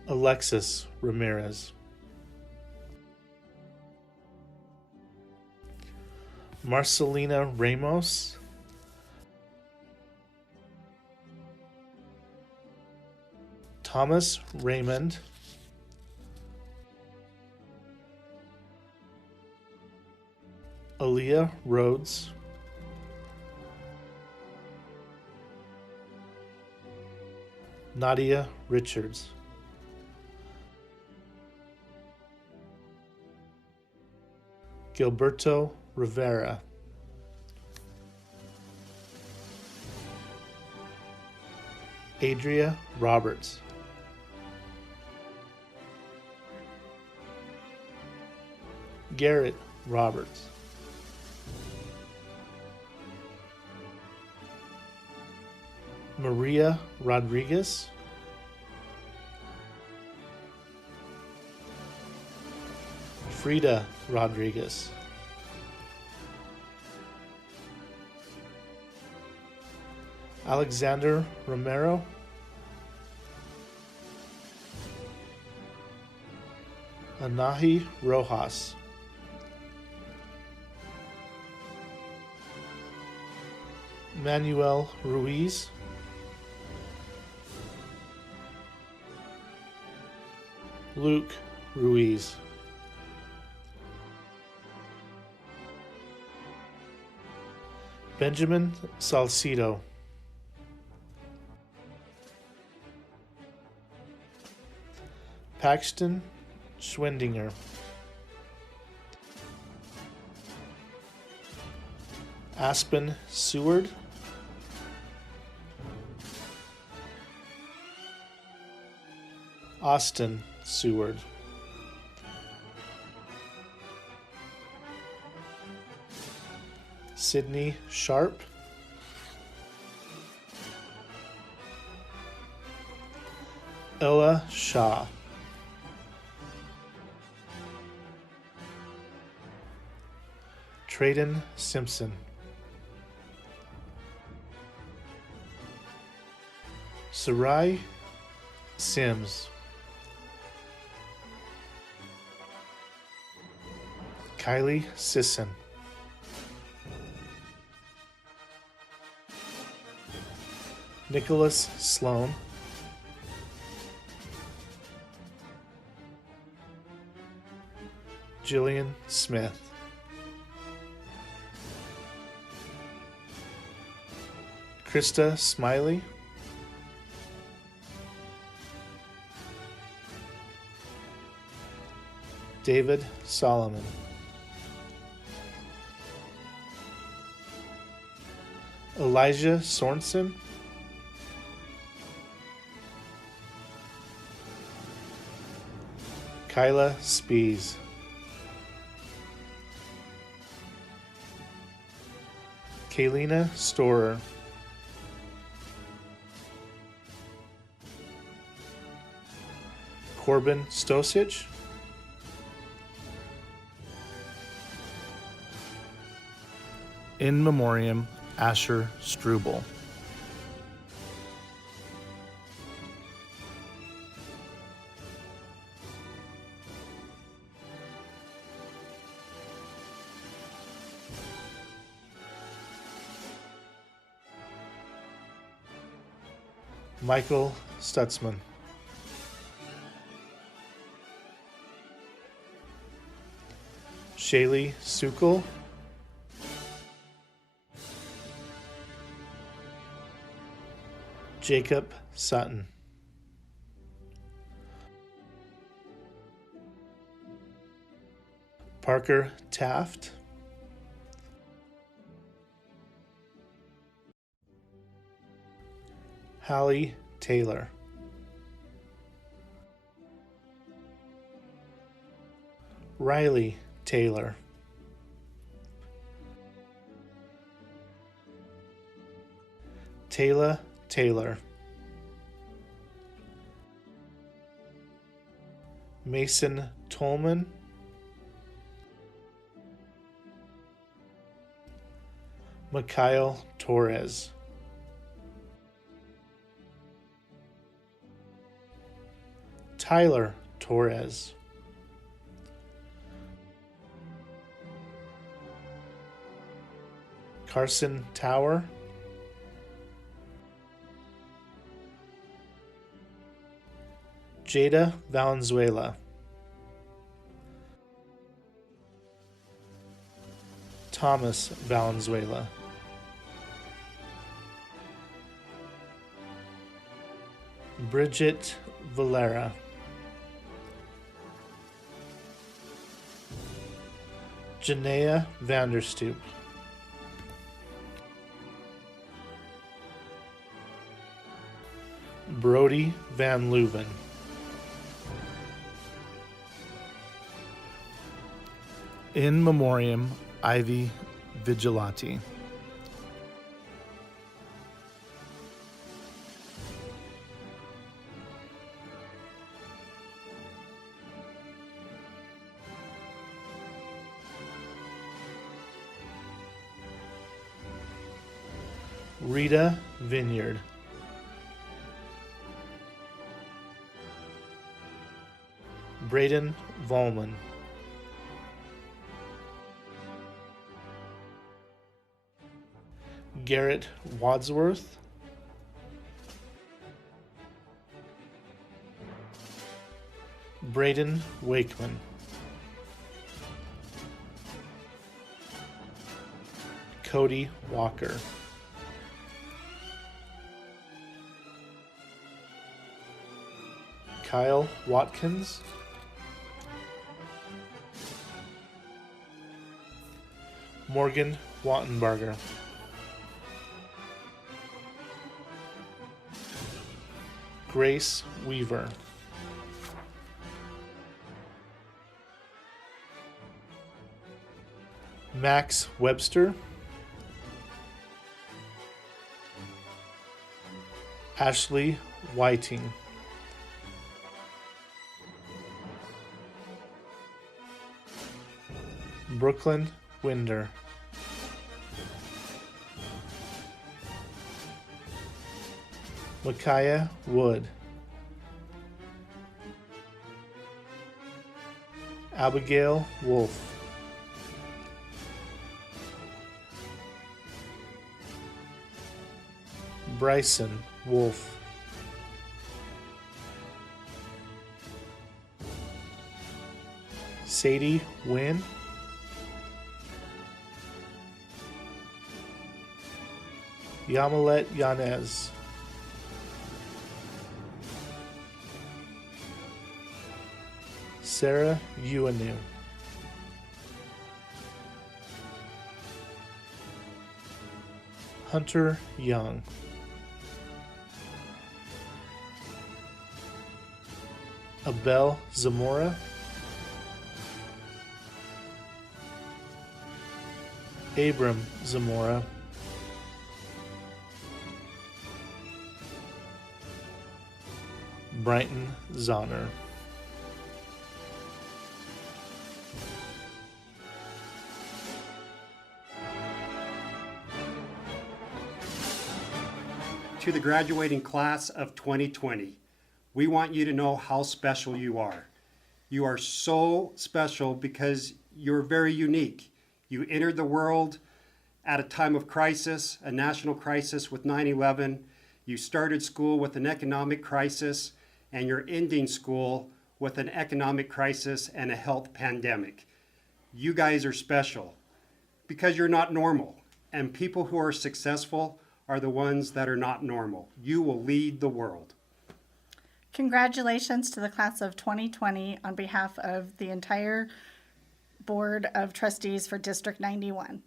Alexis Ramirez. Marcelina Ramos. Thomas Raymond. Aaliyah Rhodes. Nadia Richards. Gilberto Rivera. Adria Roberts. Garrett Roberts. Maria Rodriguez. Frida Rodriguez. Alexander Romero. Anahi Rojas. Manuel Ruiz. Luke Ruiz. Benjamin Salcido. Paxton Schwendinger. Aspen Seward. Austin Seward. Sydney Sharp. Ella Shaw. Trayden Simpson. Sarai Sims. Kylie Sisson. Nicholas Sloan. Jillian Smith. Krista Smiley. David Solomon. Elijah Sorensen. Kyla Spees. Kaylina Storer. Corbin Stosich. In memoriam, Asher Struble. Michael Stutzman. Shaylee Sukal. Jacob Sutton. Parker Taft. Hallie Taylor. Riley Taylor. Taylor Taylor. Mason Tolman. Mikhail Torres. Tyler Torres. Carson Tower. Jada Valenzuela. Thomas Valenzuela. Bridget Valera. Janaea Vanderstoop. Brody Van Leuven. In memoriam, Ivy Vigilati. Rita Vineyard. Braden Volman. Garrett Wadsworth. Braden Wakeman. Cody Walker. Kyle Watkins. Morgan Wattenbarger. Grace Weaver. Max Webster. Ashley Whiting. Brooklyn Winder. Micaiah Wood. Abigail Wolf. Bryson Wolf. Sadie Wynn. Yamilet Yanez. Sarah Uanu. Hunter Young. Abel Zamora. Abram Zamora. Brighton Zahner. To the graduating class of 2020, we want you to know how special you are. You are so special because you're very unique. You entered the world at a time of crisis, a national crisis with 9/11. You started school with an economic crisis, and you're ending school with an economic crisis and a health pandemic. You guys are special because you're not normal, and people who are successful are the ones that are not normal. You will lead the world. Congratulations to the class of 2020 on behalf of the entire Board of Trustees for District 91.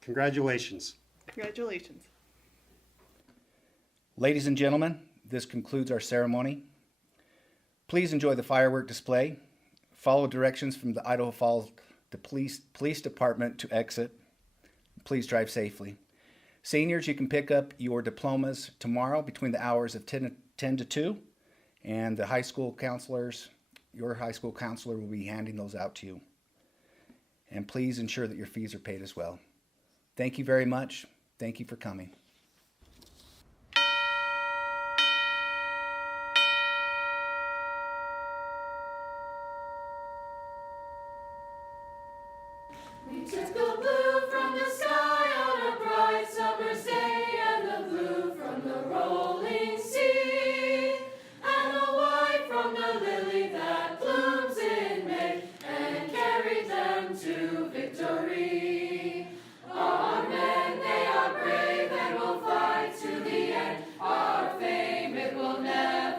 Congratulations. Congratulations. Ladies and gentlemen, this concludes our ceremony. Please enjoy the firework display. Follow directions from the Idaho Falls Police Department to exit. Please drive safely. Seniors, you can pick up your diplomas tomorrow between the hours of 10 to 2, and the high school counselors, your high school counselor will be handing those out to you. And please ensure that your fees are paid as well. Thank you very much. Thank you for coming. We took the blue from the sky on a bright summer's day, and the blue from the rolling sea, and the white from the lily that blooms in May, and carried them to victory. Our men, they are brave and will fight to the end. Our fame, it will never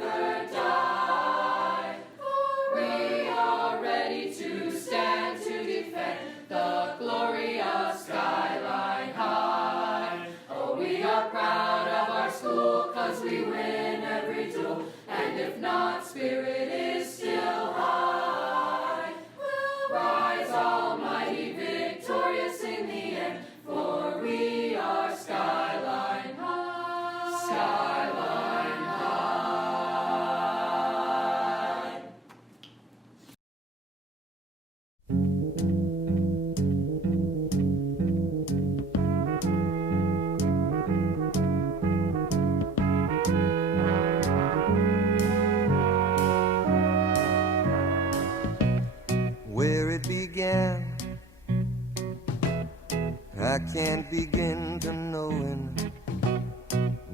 I can't begin to knowing,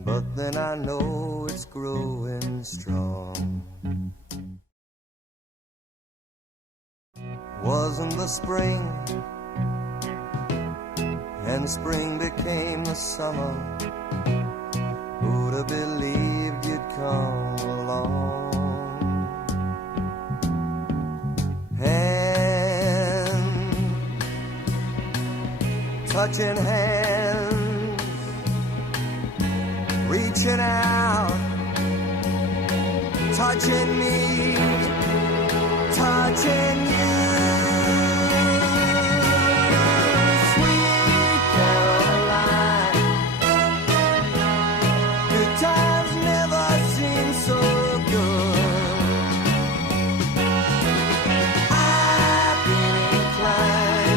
but then I know it's growing strong. Wasn't the spring, and spring became the summer. Who'd have believed you'd come along? Touching hands, reaching out, touching me, touching you. Sweet Caroline, good times never seem so good. I've been inclined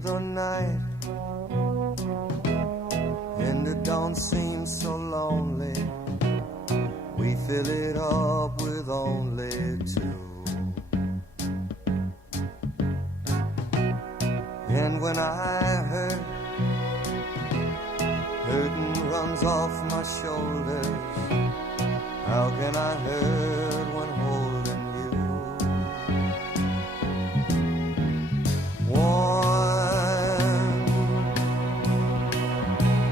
the night, and it don't seem so lonely. We fill it up with only two. And when I hurt, hurting runs off my shoulders. How can I hurt when holding you?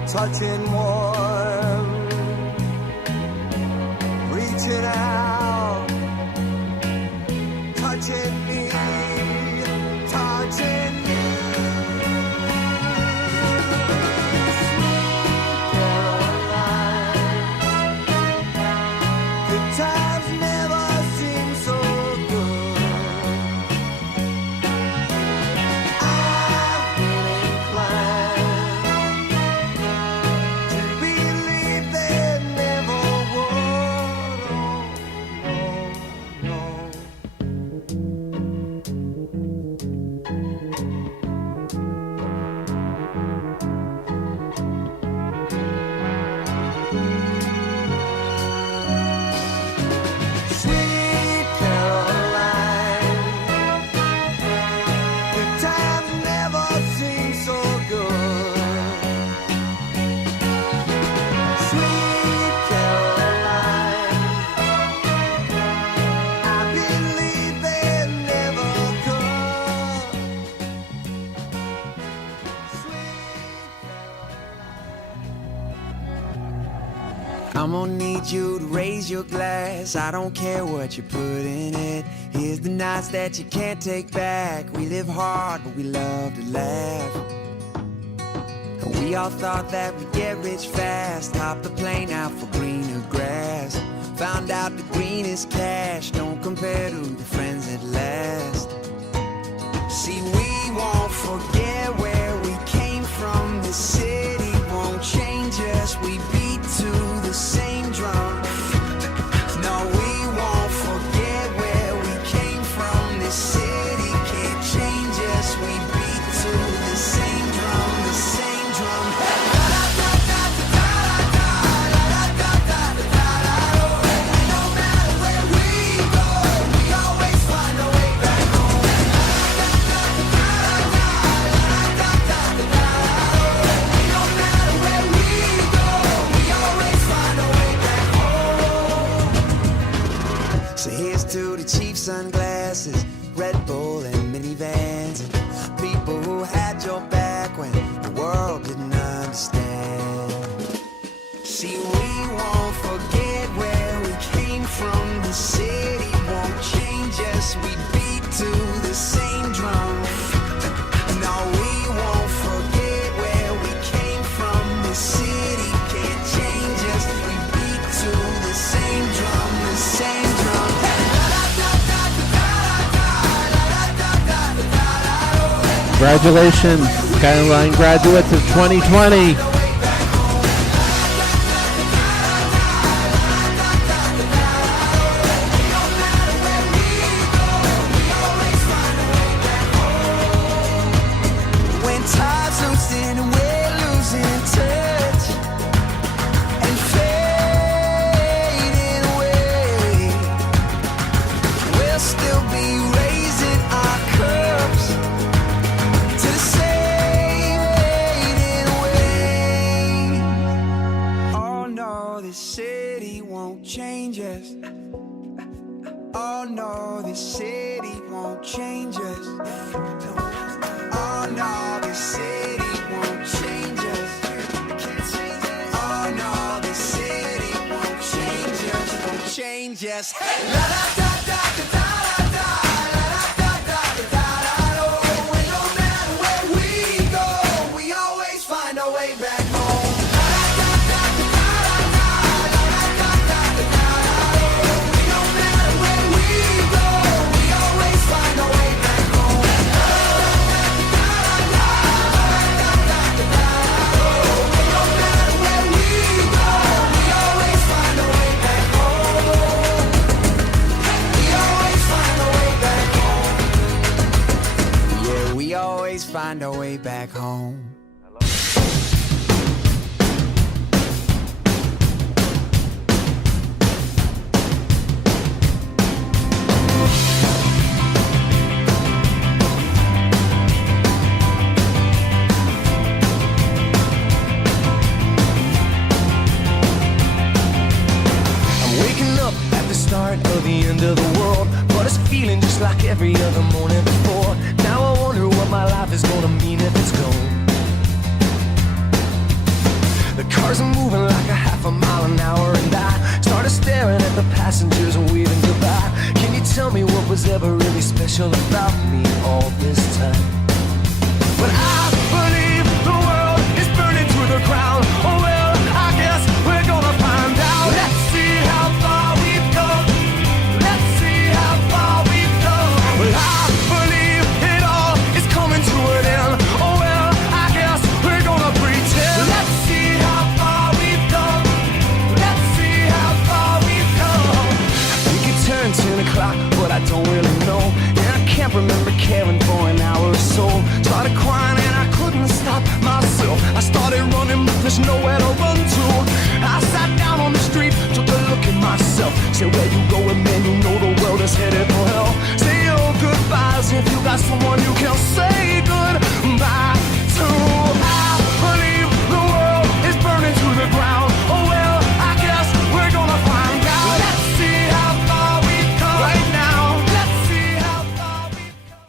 Touching warm, reaching out, touching me, touching you. Sweet Caroline, good times never seem so good. I've been inclined I'm gonna need you to raise your glass. I don't care what you put in it. Here's the nights that you can't take back. We live hard, but we love to laugh. And we all thought that we'd get rich fast. Hop the plane out for greener grass. Found out the greenest cash don't compare to the friends that last. See, we won't forget where we came from. The city won't change us. We beat to the same drum. No, we won't forget where we came from. This city can't change us. We beat to the same drum, the same drum. No matter where we go, we always find a way back home. No matter where we go, we always find a way back home. So here's to the cheap sunglasses, Red Bull and minivans, and people who had your back when the world didn't understand. See, we won't forget where we came from. The city won't change us. We beat to the same drum. No, we won't forget where we came from. The city can't change us. We beat to the same drum, the same drum. Congratulations, Skyline graduates of 2020. When time's losing and we're losing touch and fading no, this city won't change us. Oh no, this city won't change us. Oh no, this city won't change us. Oh no, this city won't change us. Won't change us. Hey! La da da da da da da. La da da da da da da. Oh, and no matter where we go, we always find our way back home. La da da da da da da. La da da da da da. Oh, no matter where we go, we always find our way back home. La da da da da da. Oh, no matter where we go, we always find our way back home. We always find our way back home. Yeah, we always find our way back home. I'm waking up at the start of the end of the world, but it's feeling just like every other morning before. Now I wonder what my life is gonna mean if it's gone. The cars are moving like a half a mile an hour, and I started staring at the passengers and waving goodbye. Can you tell me what was ever really special about me all this time? But I believe the world is burning to the ground. Oh well, I guess we're gonna find out. Let's see how far we've come. Let's see how far we've come. Well, I believe it all is coming to an end. Oh well, I guess we're gonna pretend. Let's see how far we've come. Let's see how far we've come. I think it turned 10 o'clock, but I don't really know. And I can't remember caring for an hour or so. Started crying and I couldn't stop myself. I started running, but there's nowhere to run to. I sat down on the street, took a look at myself. Said, where you going, man? You know the world is headed for hell. Say your goodbyes if you got someone you can say goodbye to. I believe the world is burning to the ground. Oh well, I guess we're gonna find out. Let's see how far we've come right now. Let's see how far we've come.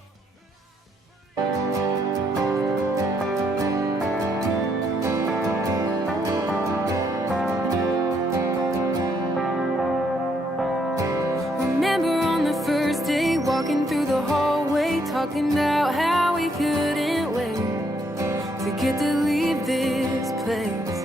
Remember on the first day, walking through the hallway, talking about how we couldn't wait to get to leave this place.